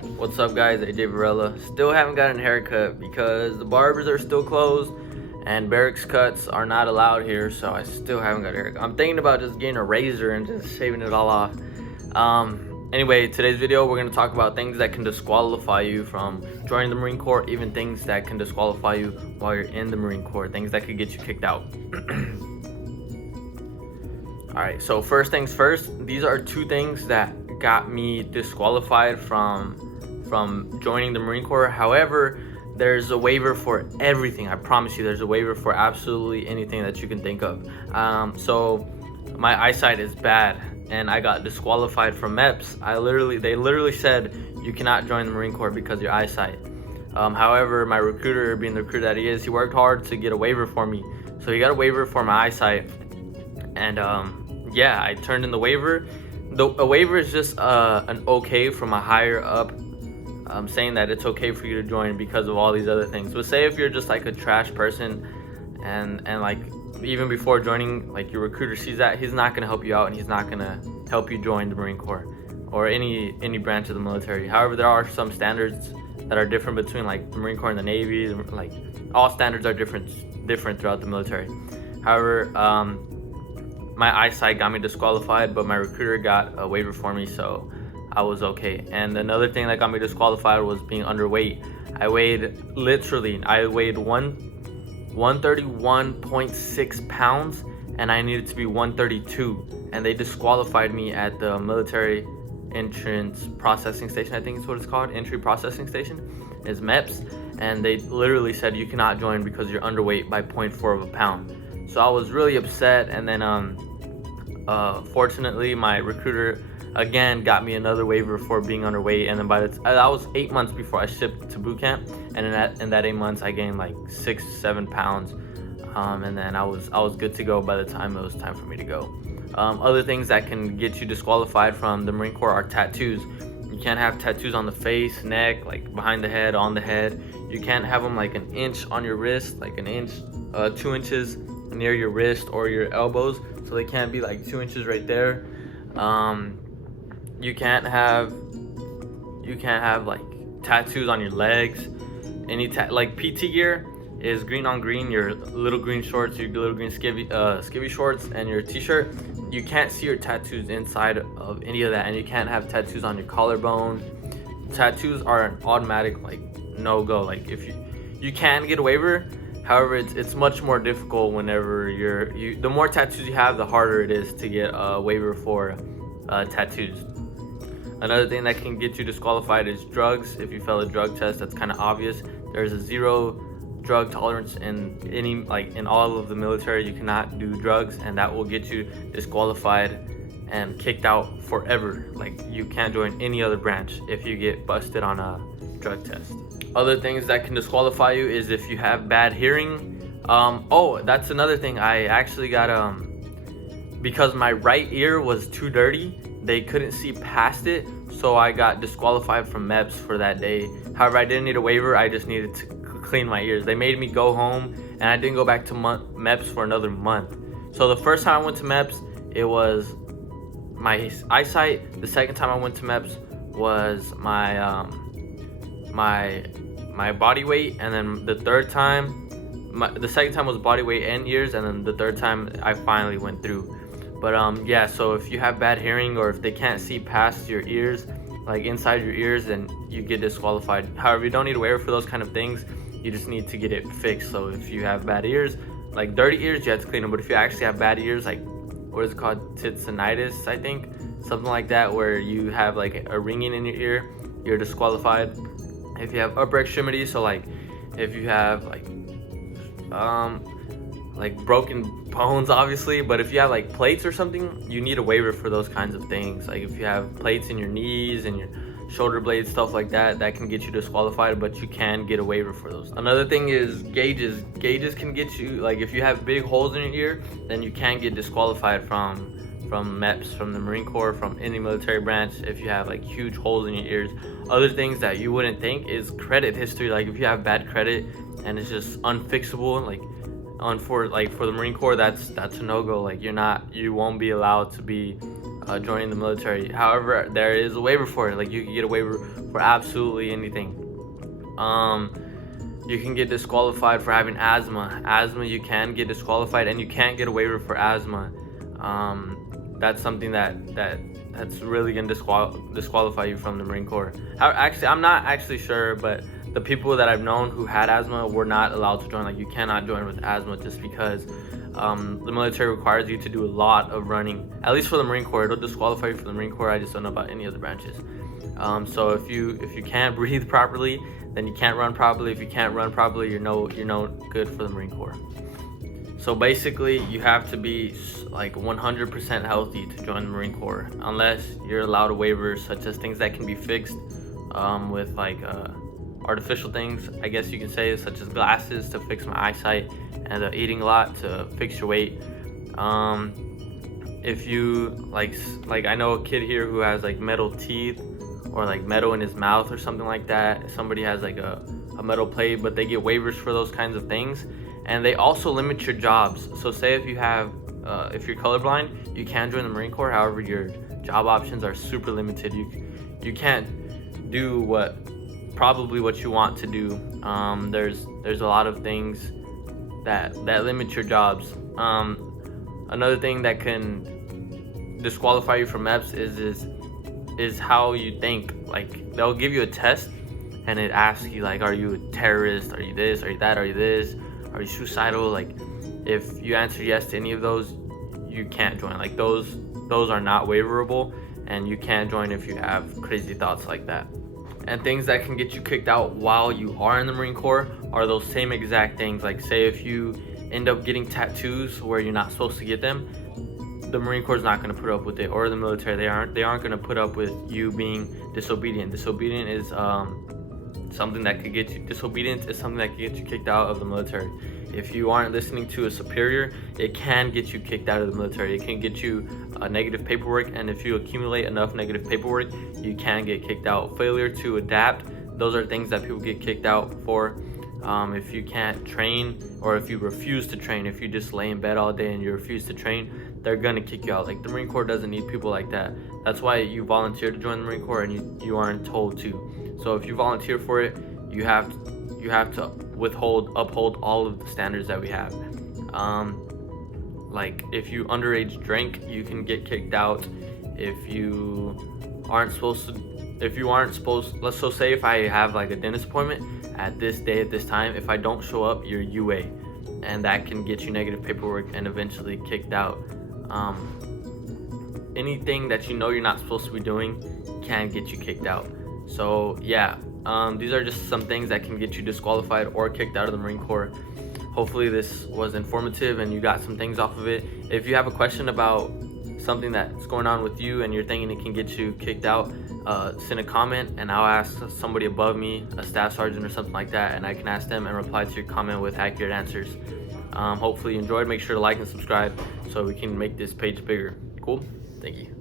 What's up, guys? AJ Varela. Still haven't gotten a haircut because the barbers are still closed and barracks cuts are not allowed here, so I still haven't got a haircut. I'm thinking about just getting a razor and just shaving it all off. Anyway, today's video we're going to talk about things that can disqualify you from joining the Marine Corps, even things that can disqualify you while you're in the Marine Corps, things that could get you kicked out. Alright, so first things first, these are two things that got me disqualified from joining the Marine Corps. However, there's a waiver for everything. I promise you, there's a waiver for absolutely anything that you can think of. So my eyesight is bad and I got disqualified from MEPS. They literally said you cannot join the Marine Corps because of your eyesight. However, my recruiter, being the recruiter that he is, he worked hard to get a waiver for me. So he got a waiver for my eyesight. And yeah, I turned in the waiver. A waiver is just an okay from a higher up, saying that it's okay for you to join because of all these other things. But say if you're just like a trash person, and like even before joining, like your recruiter sees that, he's not gonna help you out and he's not gonna help you join the Marine Corps or any branch of the military. However, there are some standards that are different between like the Marine Corps and the Navy. Like all standards are different throughout the military. However, my eyesight got me disqualified, but my recruiter got a waiver for me, so I was okay. And another thing that got me disqualified was being underweight. I weighed 131.6 pounds and I needed to be 132, and they disqualified me at the military entrance processing station. I think it's what it's called, entry processing station is MEPS, and they literally said you cannot join because you're underweight by 0.4 of a pound. So I was really upset, and then fortunately my recruiter again got me another waiver for being underweight, and then that was 8 months before I shipped to boot camp, and in that 8 months I gained like 6-7 pounds, and then I was good to go by the time it was time for me to go. Other things that can get you disqualified from the Marine Corps are tattoos. You can't have tattoos on the face, neck, like behind the head, on the head. You can't have them like an inch on your wrist, like an inch, 2 inches near your wrist or your elbows, so they can't be like 2 inches right there. You can't have like tattoos on your legs. Like PT gear is green on green. Your little green shorts, your little green skivvy shorts, and your t-shirt. You can't see your tattoos inside of any of that, and you can't have tattoos on your collarbone. Tattoos are an automatic like no go. Like if you can get a waiver. However, it's much more difficult whenever the more tattoos you have, the harder it is to get a waiver for tattoos. Another thing that can get you disqualified is drugs. If you fail a drug test, that's kind of obvious. There's a 0 drug tolerance in all of the military. You cannot do drugs, and that will get you disqualified and kicked out forever. Like you can't join any other branch if you get busted on a drug test. Other things that can disqualify you is if you have bad hearing. Oh, that's another thing. I actually got because my right ear was too dirty, they couldn't see past it, so I got disqualified from MEPS for that day. However, I didn't need a waiver, I just needed to clean my ears. They made me go home, and I didn't go back to MEPS for another month. So the first time I went to MEPS, it was my eyesight. The second time I went to MEPS was my body weight, and then the second time was body weight and ears, and then the third time I finally went through. But yeah, so if you have bad hearing, or if they can't see past your ears, like inside your ears, then you get disqualified. However, you don't need a waiver for those kind of things. You just need to get it fixed. So if you have bad ears, like dirty ears, you have to clean them. But if you actually have bad ears, like what is it called, titsonitis, I think, something like that, where you have like a ringing in your ear, you're disqualified. If you have upper extremities, so like if you have like broken bones, obviously, but if you have like plates or something, you need a waiver for those kinds of things. Like if you have plates in your knees and your shoulder blades, stuff like that, that can get you disqualified, but you can get a waiver for those. Another thing is gauges. Gauges can get you, like if you have big holes in your ear, then you can get disqualified from MEPS, from the Marine Corps, from any military branch, if you have like huge holes in your ears. Other things that you wouldn't think is credit history. Like if you have bad credit and it's just unfixable, like for the Marine Corps, that's a no-go. Like you won't be allowed to be joining the military. However, there is a waiver for it. Like, you can get a waiver for absolutely anything. You can get disqualified for having asthma. Asthma, you can get disqualified, and you can't get a waiver for asthma. That's something that's really gonna disqualify you from the Marine Corps. Actually, I'm not actually sure, but the people that I've known who had asthma were not allowed to join. Like, you cannot join with asthma just because the military requires you to do a lot of running. At least for the Marine Corps, it'll disqualify you for the Marine Corps. I just don't know about any other branches. So if you can't breathe properly, then you can't run properly. If you can't run properly, you're no good for the Marine Corps. So basically, you have to be like 100% healthy to join the Marine Corps, unless you're allowed a waiver, such as things that can be fixed with like artificial things, I guess you can say, such as glasses to fix my eyesight, and eating a lot to fix your weight. If you like I know a kid here who has like metal teeth, or like metal in his mouth or something like that. Somebody has like a metal plate, but they get waivers for those kinds of things. And they also limit your jobs. So say if you have if you're colorblind, you can join the Marine Corps. However, your job options are super limited. You can't do what you want to do. There's a lot of things that limit your jobs. Another thing that can disqualify you from MEPS is how you think. Like, they'll give you a test and it asks you like, are you a terrorist? Are you this? Are you that? Are you this? Are you suicidal? Like, if you answer yes to any of those, you can't join. Like, those are not waiverable, and you can't join if you have crazy thoughts like that. And things that can get you kicked out while you are in the Marine Corps are those same exact things. Like, say if you end up getting tattoos where you're not supposed to get them, the Marine Corps is not going to put up with it, or the military. They aren't going to put up with you being disobedient. Disobedient is something that could get you. Disobedience is something that can get you kicked out of the military. If you aren't listening to a superior, it can get you kicked out of the military. It can get you negative paperwork, and if you accumulate enough negative paperwork, you can get kicked out. Failure to adapt, those are things that people get kicked out for. If you can't train, or if you refuse to train, if you just lay in bed all day and you refuse to train, they're gonna kick you out. Like, the Marine Corps doesn't need people like that. That's why you volunteer to join the Marine Corps, and you aren't told to. So if you volunteer for it, you have to uphold all of the standards that we have. Like, if you underage drink, you can get kicked out. If you aren't supposed, let's so say if I have like a dentist appointment at this day at this time, if I don't show up, you're UA, and that can get you negative paperwork and eventually kicked out. Anything that you know you're not supposed to be doing can get you kicked out. So yeah, these are just some things that can get you disqualified or kicked out of the Marine Corps. Hopefully this was informative and you got some things off of it. If you have a question about something that's going on with you and you're thinking it can get you kicked out, send a comment and I'll ask somebody above me, a staff sergeant or something like that, and I can ask them and reply to your comment with accurate answers. Hopefully you enjoyed. Make sure to like and subscribe so we can make this page bigger. Cool? Thank you.